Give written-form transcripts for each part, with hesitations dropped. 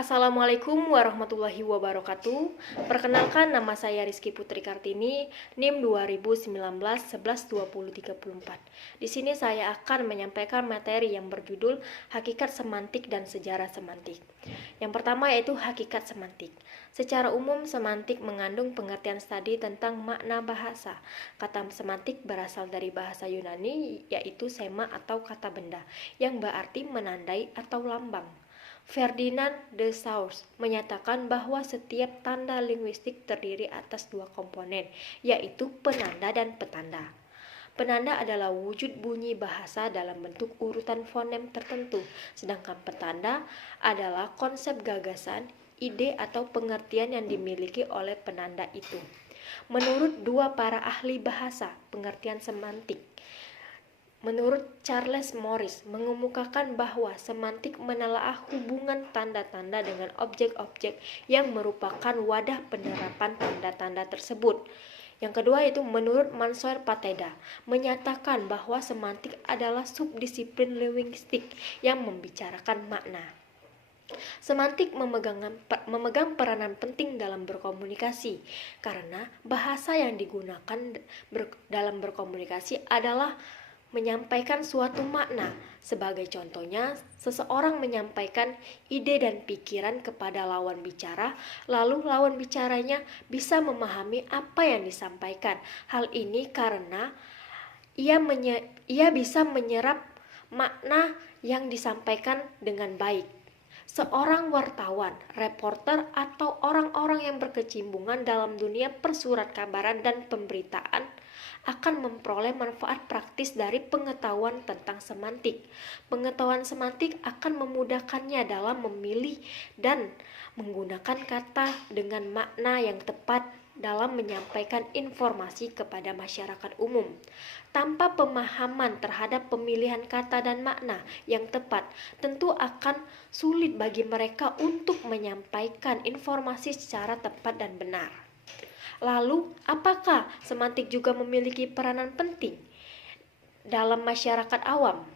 Assalamualaikum warahmatullahi wabarakatuh. Perkenalkan, nama saya Rizky Putri Kartini, NIM 2019-11-20-34. Di sini saya akan menyampaikan materi yang berjudul Hakikat Semantik dan Sejarah Semantik. Yang pertama yaitu hakikat semantik. Secara umum, semantik mengandung pengertian studi tentang makna bahasa. Kata semantik berasal dari bahasa Yunani, yaitu sema atau kata benda, yang berarti menandai atau lambang. Ferdinand de Saussure menyatakan bahwa setiap tanda linguistik terdiri atas dua komponen, yaitu penanda dan petanda. Penanda adalah wujud bunyi bahasa dalam bentuk urutan fonem tertentu, sedangkan petanda adalah konsep gagasan, ide atau pengertian yang dimiliki oleh penanda itu. Menurut dua para ahli bahasa pengertian semantik, menurut Charles Morris mengemukakan bahwa semantik menelaah hubungan tanda-tanda dengan objek-objek yang merupakan wadah penerapan tanda-tanda tersebut. Yang kedua yaitu menurut Mansour Pateda menyatakan bahwa semantik adalah subdisiplin linguistik yang membicarakan makna. Semantik memegang peranan penting dalam berkomunikasi karena bahasa yang digunakan dalam berkomunikasi adalah menyampaikan suatu makna. Sebagai contohnya, seseorang menyampaikan ide dan pikiran kepada lawan bicara, lalu lawan bicaranya bisa memahami apa yang disampaikan. Hal ini karena ia bisa menyerap makna yang disampaikan dengan baik. Seorang wartawan, reporter, atau orang-orang yang berkecimpungan dalam dunia persurat kabaran dan pemberitaan akan memperoleh manfaat praktis dari pengetahuan tentang semantik. Pengetahuan semantik akan memudahkannya dalam memilih dan menggunakan kata dengan makna yang tepat dalam menyampaikan informasi kepada masyarakat umum. Tanpa pemahaman terhadap pemilihan kata dan makna yang tepat, tentu akan sulit bagi mereka untuk menyampaikan informasi secara tepat dan benar. Lalu, apakah semantik juga memiliki peranan penting dalam masyarakat awam?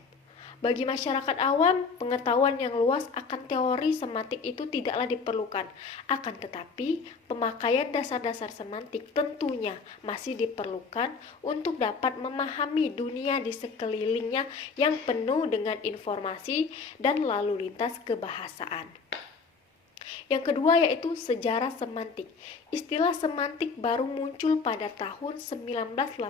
Bagi masyarakat awam, pengetahuan yang luas akan teori semantik itu tidaklah diperlukan. Akan tetapi, pemakaian dasar-dasar semantik tentunya masih diperlukan untuk dapat memahami dunia di sekelilingnya yang penuh dengan informasi dan lalu lintas kebahasaan. Yang kedua yaitu sejarah semantik. Istilah semantik baru muncul pada tahun 1984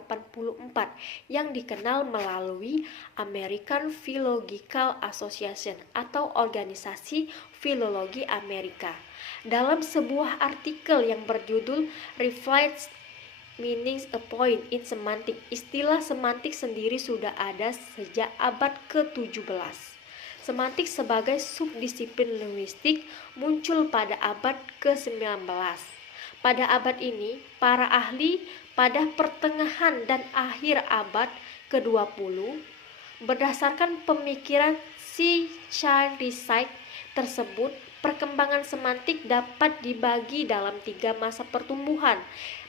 yang dikenal melalui American Philological Association atau Organisasi Filologi Amerika. Dalam sebuah artikel yang berjudul Reflects Meanings a Point in Semantic, istilah semantik sendiri sudah ada sejak abad ke-17. Semantik sebagai subdisiplin linguistik muncul pada abad ke-19. Pada abad ini, para ahli pada pertengahan dan akhir abad ke-20 berdasarkan pemikiran C. Charles Rissac tersebut, perkembangan semantik dapat dibagi dalam 3 masa pertumbuhan.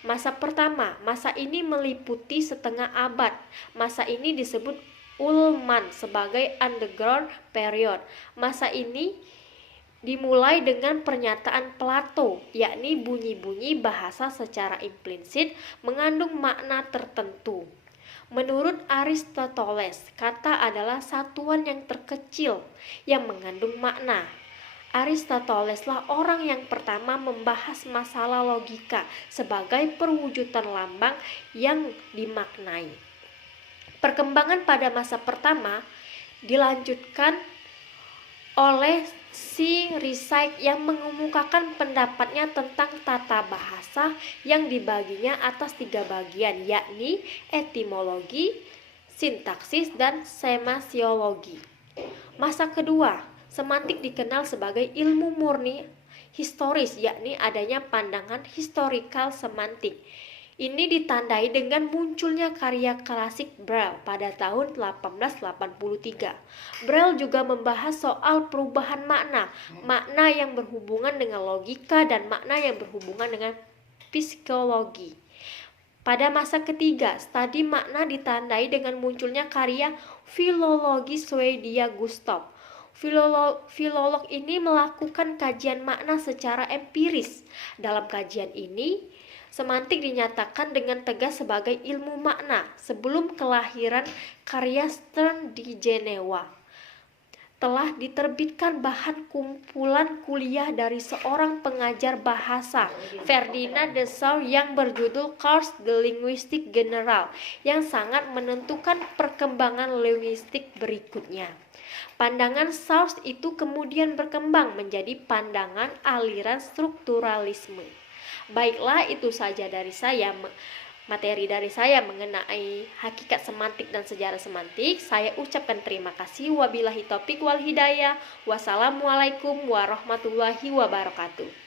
Masa pertama, masa ini meliputi setengah abad. Masa ini disebut Ullmann sebagai underground period. Masa ini dimulai dengan pernyataan Plato, yakni bunyi-bunyi bahasa secara implisit mengandung makna tertentu. Menurut Aristoteles, kata adalah satuan yang terkecil yang mengandung makna. Aristoteleslah orang yang pertama membahas masalah logika sebagai perwujudan lambang yang dimaknai. Perkembangan pada masa pertama dilanjutkan oleh C. Rissac yang mengemukakan pendapatnya tentang tata bahasa yang dibaginya atas 3 bagian, yakni etimologi, sintaksis, dan semasiologi. Masa kedua, semantik dikenal sebagai ilmu murni historis, yakni adanya pandangan historikal semantik. Ini ditandai dengan munculnya karya klasik Braille pada tahun 1883. Braille juga membahas soal perubahan makna, makna yang berhubungan dengan logika dan makna yang berhubungan dengan psikologi. Pada masa ketiga, studi makna ditandai dengan munculnya karya filologi Swedia Gustav Filolog ini melakukan kajian makna secara empiris. Dalam kajian ini, semantik dinyatakan dengan tegas sebagai ilmu makna sebelum kelahiran karya Stern di Jenewa. Telah diterbitkan bahan kumpulan kuliah dari seorang pengajar bahasa, Ferdinand de Saussure, yang berjudul Cours de Linguistique Générale, yang sangat menentukan perkembangan linguistik berikutnya. Pandangan Saussure itu kemudian berkembang menjadi pandangan aliran strukturalisme. Baiklah, itu saja dari saya. Materi dari saya mengenai hakikat semantik dan sejarah semantik. Saya ucapkan terima kasih. Wabillahi taufiq wal hidayah. Wassalamualaikum warahmatullahi wabarakatuh.